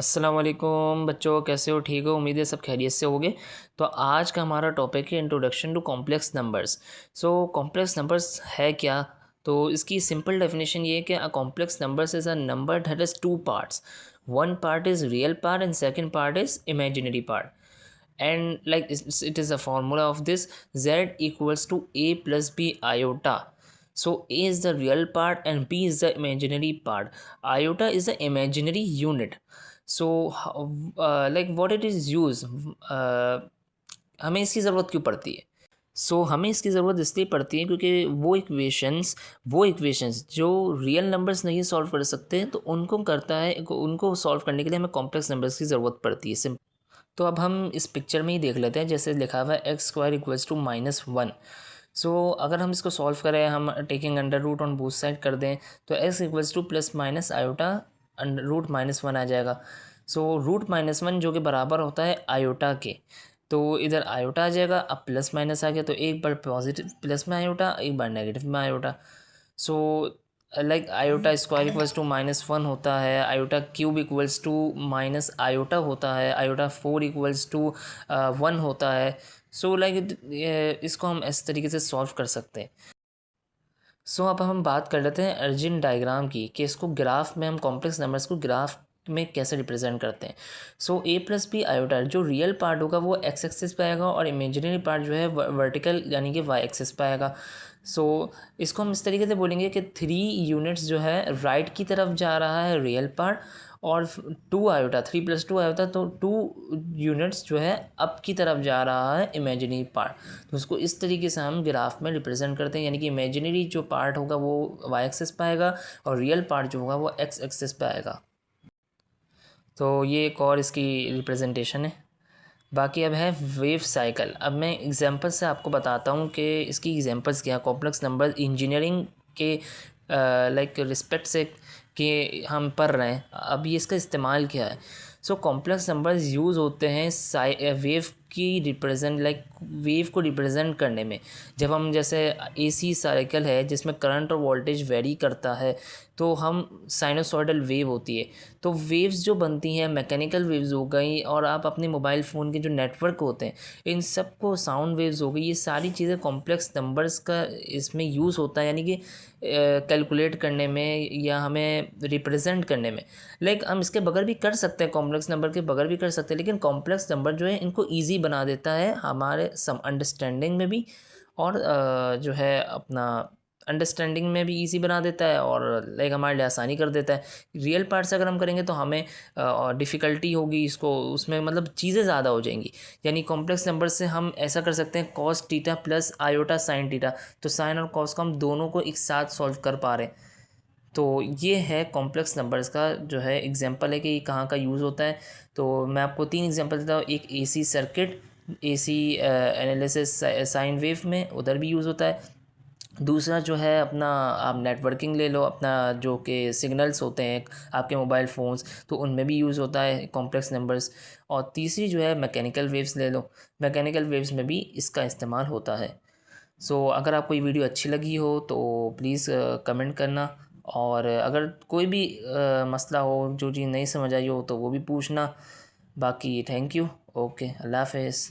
अस्सलाम वालेकुम बच्चों, कैसे हो? ठीक हो? उम्मीद है सब खैरियत से होगे। तो आज का हमारा टॉपिक है introduction to complex numbers. Complex numbers है क्या? तो इसकी सिंपल डेफिनेशन ये है कि a complex numbers is a number that has two parts. One part is real part and second part is imaginary part. And like it is a formula of this: z equals to a plus b iota. So a is the real part and b is the imaginary part. Iota is the imaginary unit. So like what it is used, हमें इसकी ज़रूरत क्यों पड़ती है? हमें इसकी ज़रूरत इसलिए पड़ती है क्योंकि वो इक्वेशंस जो रियल नंबर्स नहीं सॉल्व कर सकते तो उनको करता है, उनको सॉल्व करने के लिए हमें कॉम्प्लेक्स नंबर्स की ज़रूरत पड़ती है। तो अब हम इस पिक्चर में ही देख लेते हैं, जैसे लिखा हुआ है एक्स स्क्वायर इक्वल्स टू -1। अगर हम इसको सॉल्व करें, हम taking under root on both side कर दें तो X equals to plus minus iota under root -1 आ जाएगा। रूट -1 जो कि बराबर होता है आयोटा के, तो इधर आयोटा आ जाएगा। अब प्लस माइनस आ गया तो एक बार पॉजिटिव प्लस में आयोटा, एक बार नेगेटिव में iota. So like iota square equals to -1 होता है, iota cube equals to minus iota होता है, आयोटा 4 इक्वल्स टू 1 होता है। इसको हम इस तरीके से सॉल्व कर सकते हैं। अब हम बात कर लेते हैं अर्जिन डायग्राम की, कि इसको ग्राफ में हम कॉम्प्लेक्स नंबर्स को ग्राफ में कैसे रिप्रेजेंट करते हैं। ए प्लस बी आयोटा जो रियल पार्ट होगा वो एक्स एक्सिस पे आएगा और इमेजिनरी पार्ट जो है वर्टिकल यानी कि वाई एक्सिस पे आएगा। इसको हम इस तरीके से बोलेंगे कि 3 यूनिट्स जो है राइट की तरफ जा रहा है रियल पार्ट, और 2 आयोटा 3 + 2 आयोटा तो 2 यूनिट्स जो है अप की तरफ जा रहा है इमेजिनरी पार्ट। तो उसको इस तरीके से हम ग्राफ में रिप्रेजेंट करते हैं, यानी कि इमेजिनरी जो पार्ट होगा वो वाई एक्सिस पे आएगा और रियल पार्ट जो होगा वो एक्स एक्सिस पे आएगा। तो ये एक और इसकी रिप्रेजेंटेशन है। बाकी अब है वेव साइकिल। अब मैं एग्जांपल से आपको बताता हूँ कि इसकी एग्जांपल्स क्या, कॉम्प्लेक्स नंबर इंजीनियरिंग के लाइक रिस्पेक्ट से कि हम पढ़ रहे हैं। अब ये इसका इस्तेमाल क्या है। कॉम्प्लेक्स नंबर्स यूज़ होते हैं वेव की रिप्रेजेंट लाइक वेव को रिप्रेजेंट करने में। जब हम जैसे एसी साइकिल है जिसमें करंट और वोल्टेज वेरी करता है, तो हम साइनोसॉइडल वेव होती है। तो वेव्स जो बनती हैं मैकेनिकल वेव्स हो गई, और आप अपने मोबाइल फ़ोन के जो नेटवर्क होते हैं इन सब को साउंड वेव्स हो गई, ये सारी चीज़ें कॉम्प्लेक्स नंबर्स का इसमें यूज़ होता है, यानी कि कैलकुलेट करने में या हमें रिप्रेजेंट करने में। लाइक हम इसके बगैर भी कर सकते हैं, कॉम्प्लेक्स नंबर के बगैर भी कर सकते हैं, लेकिन कॉम्प्लेक्स नंबर जो है इनको ईजी बना देता है हमारे सम अंडरस्टैंडिंग में भी, और जो है अपना अंडरस्टैंडिंग में भी इजी बना देता है, और लाइक हमारे लिए आसानी कर देता है। रियल पार्ट से अगर हम करेंगे तो हमें डिफ़िकल्टी होगी, इसको उसमें मतलब चीज़ें ज़्यादा हो जाएंगी। यानी कॉम्प्लेक्स नंबर से हम ऐसा कर सकते हैं cos theta plus iota sine theta, तो साइन और कॉस को हम दोनों को एक साथ सॉल्व कर पा रहे हैं। तो ये है कॉम्प्लेक्स नंबर्स का जो है एग्जांपल है कि ये कहाँ का यूज़ होता है। तो मैं आपको 3 एग्जांपल देता हूँ। एक AC circuit, AC analysis sine wave में उधर भी यूज़ होता है। दूसरा जो है अपना आप नेटवर्किंग ले लो, अपना जो कि सिग्नल्स होते हैं आपके मोबाइल फ़ोन्स, तो उनमें भी यूज़ होता है कॉम्प्लेक्स नंबर्स। और तीसरी जो है मैकेनिकल वेव्स ले लो, मैकेनिकल वेव्स में भी इसका इस्तेमाल होता है। अगर आपको ये वीडियो अच्छी लगी हो तो प्लीज़ कमेंट करना, और अगर कोई भी मसला हो, जो चीज़ नहीं समझ आई हो तो वो भी पूछना। बाकी थैंक यू। ओके, अल्लाह हाफ़िज़।